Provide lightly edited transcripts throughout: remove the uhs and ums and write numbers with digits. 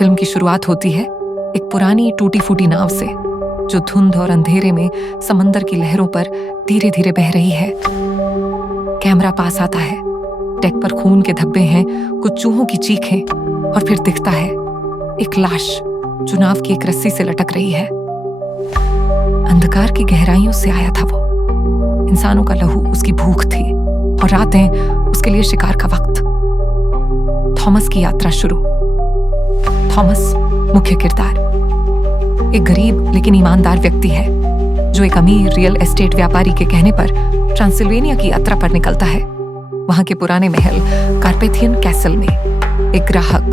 Film की शुरुआत होती है एक पुरानी टूटी फूटी नाव से जो धुंध और अंधेरे में समंदर की लहरों पर धीरे धीरे बह रही है। कैमरा पास आता है, डेक पर खून के धब्बे हैं, कुछ चूहों की चीखें, और फिर दिखता है एक लाश जो नाव की एक रस्सी से लटक रही है। अंधकार की गहराइयों से आया था वो। इंसानों का लहू उसकी भूख थी और रातें उसके लिए शिकार का वक्त। थॉमस की यात्रा शुरू। थॉमस मुख्य किरदार एक गरीब लेकिन ईमानदार व्यक्ति है जो एक अमीर रियल एस्टेट व्यापारी के कहने पर ट्रांसिल्वेनिया की यात्रा पर निकलता है। वहां के पुराने महल कार्पेथियन कैसल में एक ग्राहक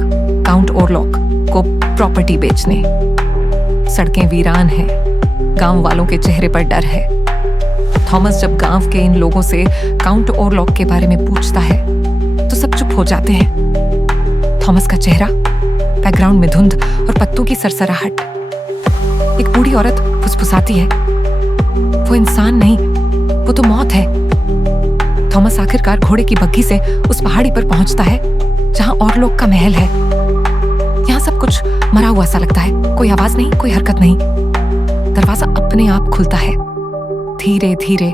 काउंट ओरलॉक को प्रॉपर्टी बेचने। सड़कें वीरान हैं, गांव वालों के चेहरे पर डर है। थॉमस जब गांव के इन लोगों से काउंट ओरलॉक के बारे में पूछता है तो सब चुप हो जाते हैं। थॉमस का चेहरा, बैकग्राउंड में धुंध और पत्तों की सरसराहट। एक बूढ़ी औरत फुसफुसाती है, वो इंसान नहीं, वो तो मौत है। थॉमस आखिरकार घोड़े की बग्घी से उस पहाड़ी पर पहुंचता है जहां ओरलॉक का महल है। यहां सब कुछ मरा हुआ सा लगता है, कोई आवाज नहीं, कोई हरकत नहीं। दरवाजा अपने आप खुलता है, धीरे धीरे,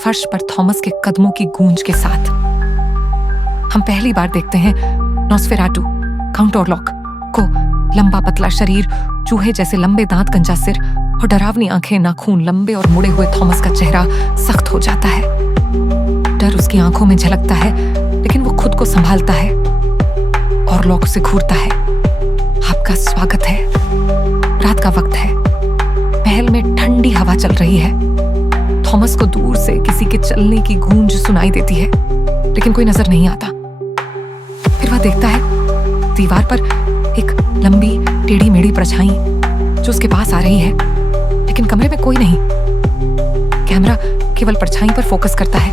फर्श पर थॉमस के कदमों की गूंज के साथ। हम पहली बार देखते हैं नॉस्फेराटू, काउंट ओरलॉक को। लंबा पतला शरीर, चूहे जैसे लंबे दांत, गंजा सिर और डरावनी आंखें, नाखून लंबे और मुड़े हुए थॉमस का चेहरा सख्त हो जाता है। डर उसकी आंखों में झलकता है, लेकिन वो खुद को संभालता है। ओरलॉक से घूरता है, आपका स्वागत है। रात का वक्त है, महल में ठंडी हवा चल रही है। थॉमस को दूर से किसी के चलने की गूंज सुनाई देती है, लेकिन कोई नजर नहीं आता। फिर वह देखता है दीवार पर एक लंबी टेढ़ी मेढ़ी परछाई जो उसके पास आ रही है, लेकिन कमरे में कोई नहीं। कैमरा केवल परछाई पर फोकस करता है।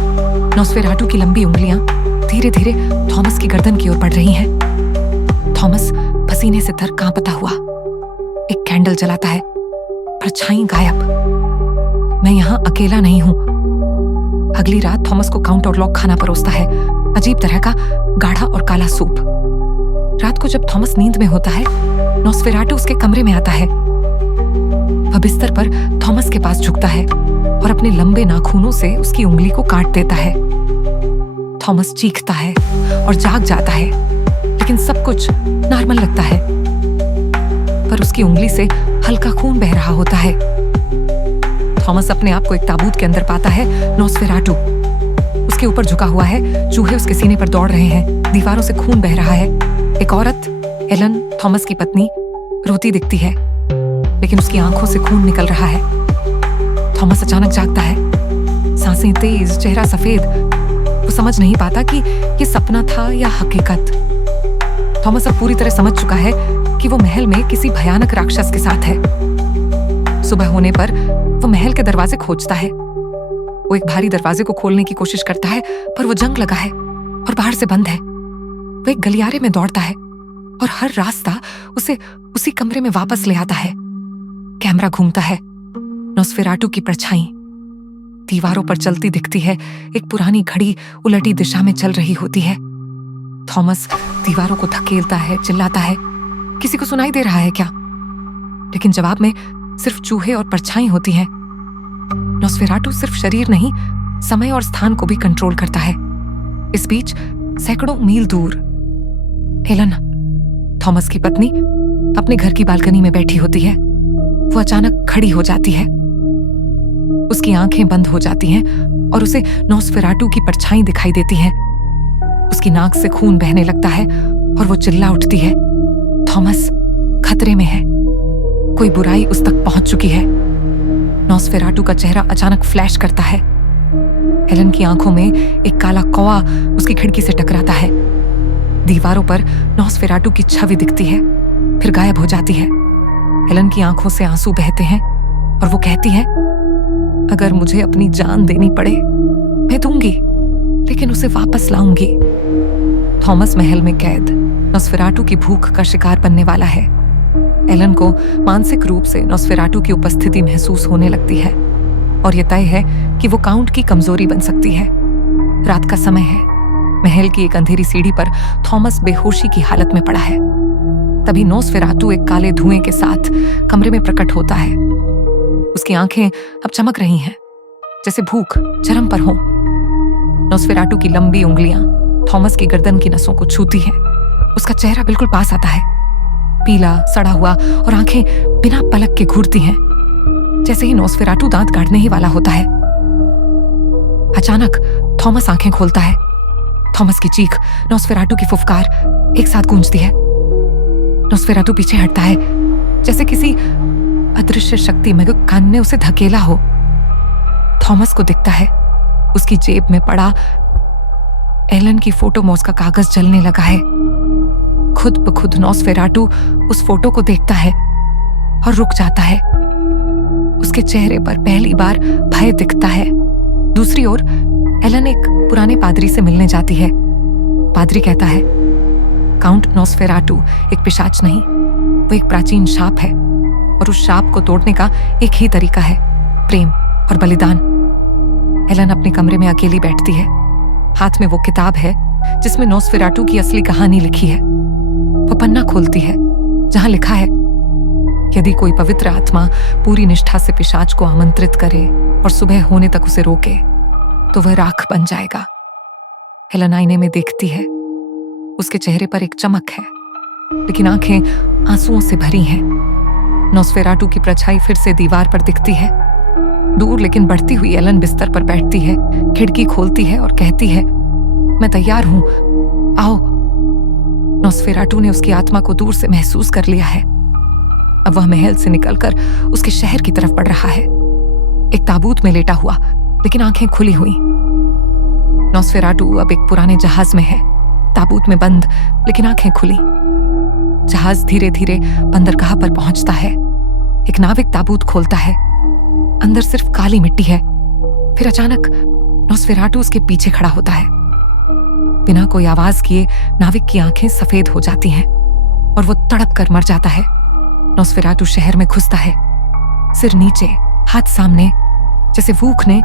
नॉस्फेराटू की लंबी उंगलियां धीरे धीरे थॉमस की गर्दन की ओर बढ़ रही हैं। थॉमस पसीने से तर कांपता हुआ एक कैंडल जलाता है। परछाई गायब। मैं यहां अकेला नहीं हूं। अगली रात थॉमस को काउंट ओरलॉक खाना परोसता है, अजीब तरह का गाढ़ा और काला सूप। रात को जब थॉमस नींद में होता है, नॉस्फेराटू उसके कमरे में आता है। वह बिस्तर पर थॉमस के पास झुकता है और अपने लंबे नाखूनों से उसकी उंगली को काट देता है। थॉमस चीखता है और जाग जाता है, लेकिन सब कुछ नॉर्मल लगता है। पर उसकी उंगली से हल्का खून बह रहा होता है। थॉमस अपने आप को एक ताबूत के अंदर पाता है। नॉस्फेराटू उसके ऊपर झुका हुआ है, चूहे उसके सीने पर दौड़ रहे हैं, दीवारों से खून बह रहा है। एक औरत, एलन, थॉमस की पत्नी, रोती दिखती है, लेकिन उसकी आंखों से खून निकल रहा है। थॉमस अचानक जागता है, सांसें तेज, चेहरा सफेद। वो समझ नहीं पाता कि ये सपना था या हकीकत। थॉमस अब पूरी तरह समझ चुका है कि वो महल में किसी भयानक राक्षस के साथ है। सुबह होने पर वो महल के दरवाजे खोजता है। वो एक भारी दरवाजे को खोलने की कोशिश करता है, पर वो जंग लगा है और बाहर से बंद है। वो एक गलियारे में दौड़ता है और हर रास्ता उसे उसी कमरे में वापस ले आता है। कैमरा घूमता है। नॉस्फेराटू की परछाई दीवारों पर चलती दिखती है। एक पुरानी घड़ी उलटी दिशा में चल रही होती है। थॉमस दीवारों को धकेलता है, चिल्लाता है, किसी को सुनाई दे रहा है क्या? लेकिन जवाब में सिर्फ चूहे और परछाई होती हैं। नॉस्फेराटू सिर्फ शरीर नहीं, समय और स्थान को भी कंट्रोल करता है। इस बीच सैकड़ों मील दूर एलन, थॉमस की पत्नी, अपने घर की बालकनी में बैठी होती है। वो अचानक खड़ी हो जाती है। उसकी आंखें बंद हो जाती हैं और उसे नॉस्फेराटू की परछाई दिखाई देती है। उसकी नाक से खून बहने लगता है और वो चिल्ला उठती है, थॉमस खतरे में है, कोई बुराई उस तक पहुंच चुकी है। नॉस्फेराटू का चेहरा अचानक फ्लैश करता है। एलन की आंखों में एक काला कौवा उसकी खिड़की से टकराता है। दीवारों पर नॉस्फेराटू की छवि दिखती है, फिर गायब हो जाती है। एलन की आंखों से आंसू बहते हैं और वो कहती है, अगर मुझे अपनी जान देनी पड़े मैं दूंगी, लेकिन उसे वापस लाऊंगी। थॉमस महल में कैद, नॉस्फेराटू की भूख का शिकार बनने वाला है। एलन को मानसिक रूप से नॉस्फेराटू की उपस्थिति महसूस होने लगती है और यह तय है कि वो काउंट की कमजोरी बन सकती है। रात का समय है। महल की एक अंधेरी सीढ़ी पर थॉमस बेहोशी की हालत में पड़ा है। तभी नोस्फेराटू एक काले धुएं के साथ कमरे में प्रकट होता है। उसकी आंखें अब चमक रही हैं, जैसे भूख चरम पर हो। नोस्फेराटू की लंबी उंगलियां थॉमस की गर्दन की नसों को छूती हैं। उसका चेहरा बिल्कुल पास आता है, पीला सड़ा हुआ, और आंखें बिना पलक के घूरती हैं, जैसे ही नोस्फेराटू दांत काटने ही वाला होता है। अचानक थॉमस आंखें खोलता है। थॉमस की चीख, नोस्फेराटू की फुफकार एक साथ गूंजती है। नोस्फेराटू पीछे हटता है, जैसे किसी अदृश्य शक्ति में कान ने उसे धकेला हो। थॉमस को दिखता है उसकी जेब में पड़ा एलन की फोटोमोज का कागज जलने लगा है। खुद ब खुद नोस्फेराटू उस फोटो को देखता है और रुक जाता है। उसके चेहरे पर पहली बार भय दिखता है। दूसरी ओर एलन एक पुराने पादरी से मिलने जाती है। पादरी कहता है, काउंट नोस्फेराटू एक पिशाच नहीं, वो एक प्राचीन शाप है, और उस शाप को तोड़ने का एक ही तरीका है, प्रेम और बलिदान। एलन अपने कमरे में अकेली बैठती है। हाथ में वो किताब है जिसमें नोस्फेराटू की असली कहानी लिखी है। वो पन्ना खोलती है जहां लिखा है, यदि कोई पवित्र आत्मा पूरी निष्ठा से पिशाच को आमंत्रित करे और सुबह होने तक उसे रोके, तो वह राख बन जाएगा। एलन आईने में देखती है। उसके चेहरे पर एक चमक है, लेकिन आंखें आंसुओं से भरी हैं। नोस्फेराटू की परछाई फिर से दीवार पर दिखती है। दूर लेकिन बढ़ती हुई एलन बिस्तर पर बैठती है, खिड़की खोलती है और कहती है, मैं तैयार हूं, आओ। नोस्फेराटू ने उसकी आत्मा को दूर से महसूस कर लिया है। अब वह महल से निकलकर उसके शहर की तरफ बढ़ रहा है, एक ताबूत में लेटा हुआ, लेकिन आंखें खुली हुई। नोस्फेराटू अब एक पुराने जहाज में है, ताबूत में बंद, लेकिन आंखें खुली। जहाज धीरे धीरे बंदरगाह पर पहुंचता है। एक नाविक ताबूत खोलता है। अंदर सिर्फ काली मिट्टी है। फिर अचानक नोस्फेराटू उसके पीछे खड़ा होता है। बिना कोई आवाज किए नाविक की आंखें सफेद हो जाती हैं और वो तड़प कर मर जाता है। नोस्फेराटू शहर में घुसता है, सिर नीचे, हाथ सामने, जैसे भूख ने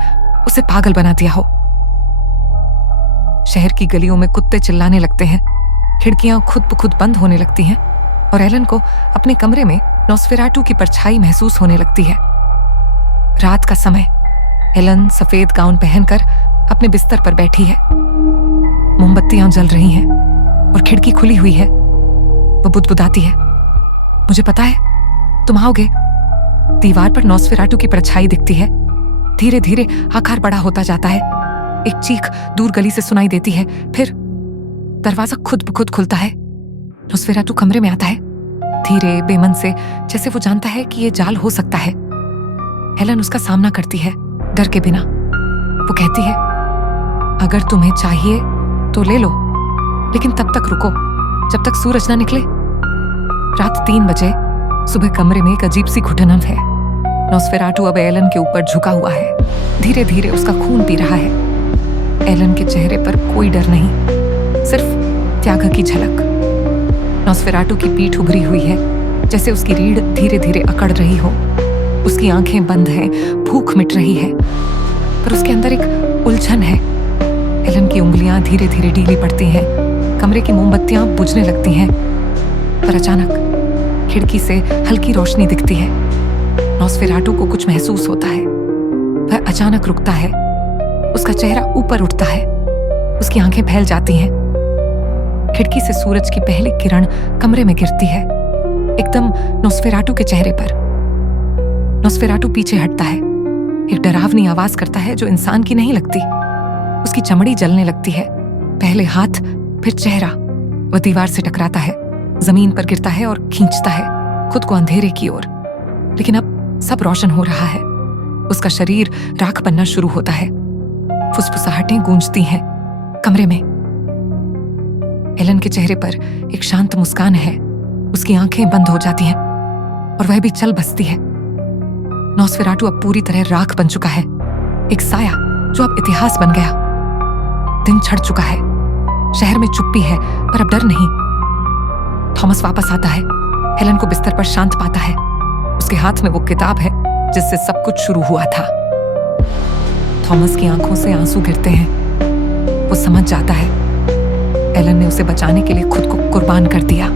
उसे पागल बना दिया हो। शहर की गलियों में कुत्ते चिल्लाने लगते हैं, खिड़कियां खुद ब खुद बंद होने लगती हैं और एलन को अपने कमरे में नोस्फेराटू की परछाई महसूस होने लगती है। रात का समय। एलन सफेद गाउन पहनकर अपने बिस्तर पर बैठी है। मोमबत्तियां जल रही हैं और खिड़की खुली हुई है। वो बुदबुदाती है, मुझे पता है तुम आओगे। दीवार पर नोस्फेराटू की परछाई दिखती है। धीरे धीरे आकार बड़ा होता जाता है। एक चीख दूर गली से सुनाई देती है। फिर दरवाजा खुद ब खुद खुलता है। नोस्फेराटू कमरे में आता है, धीरे बेमन से, जैसे वो जानता है कि ये जाल हो सकता है। एलन उसका सामना करती है, डर के बिना। वो कहती है, अगर तुम्हें चाहिए तो ले लो, लेकिन तब तक रुको जब तक सूरज ना निकले। रात 3 बजे। सुबह कमरे में एक अजीब सी घुटन है। नोस्फेराटू अब एलन के ऊपर झुका हुआ है, धीरे धीरे उसका खून पी रहा है। एलन के चेहरे पर कोई डर नहीं, सिर्फ त्याग की झलक। नोस्फेराटू की पीठ उभरी हुई है, जैसे उसकी रीढ़ धीरे धीरे अकड़ रही हो। उसकी आंखें बंद हैं, भूख मिट रही है, पर उसके अंदर एक उलझन है। एलन की उंगलियां धीरे धीरे ढीली पड़ती हैं, कमरे की मोमबत्तियां बुझने लगती हैं। पर अचानक खिड़की से हल्की रोशनी दिखती है। नोस्फेराटू को कुछ महसूस होता है। वह अचानक रुकता है, उसका चेहरा ऊपर उठता है, उसकी आंखें फैल जाती हैं। खिड़की से सूरज की पहली किरण कमरे में गिरती है, एकदम नोस्फेराटू के चेहरे पर। नोस्फेराटू पीछे हटता है, एक डरावनी आवाज करता है जो इंसान की नहीं लगती। उसकी चमड़ी जलने लगती है, पहले हाथ फिर चेहरा। वह दीवार से टकराता है, जमीन पर गिरता है और खींचता है खुद को अंधेरे की ओर। लेकिन अब सब रोशन हो रहा है। उसका शरीर राख बनना शुरू होता है। फुसफुसाहटें गूंजती हैं कमरे में। एलन के चेहरे पर एक शांत मुस्कान है। उसकी आंखें बंद हो जाती हैं और वह भी चल बसती है। नोस्फेराटू अब पूरी तरह राख बन चुका है, एक साया जो अब इतिहास बन गया। दिन चढ़ चुका है, शहर में चुप्पी है, पर अब डर नहीं। थॉमस वापस आता है, एलन को बिस्तर पर शांत पाता है। उसके हाथ में वो किताब है जिससे सब कुछ शुरू हुआ था। थॉमस की आंखों से आंसू गिरते हैं। वो समझ जाता है एलन ने उसे बचाने के लिए खुद को कुर्बान कर दिया।